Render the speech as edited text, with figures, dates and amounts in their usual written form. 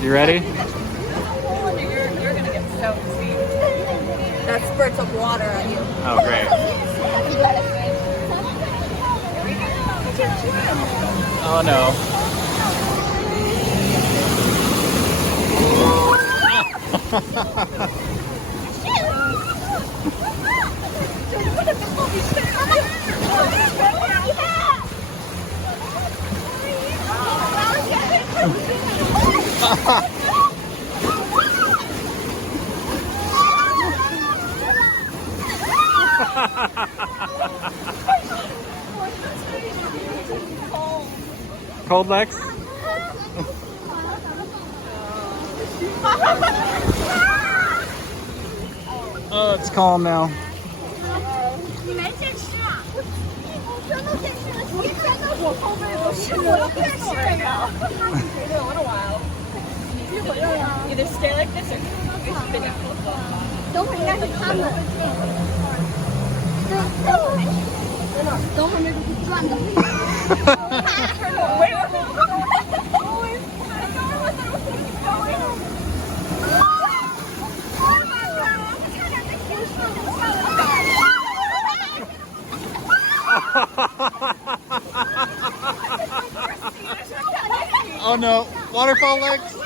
You ready? You're gonna get soaked, see? That spurts of water on you. Oh, great. Oh, no. Cold, Lex? Oh, it's calm now. Either stay like this or spin it. 等会儿应该是他们。等会儿那个是转的。Oh no, waterfall Lex.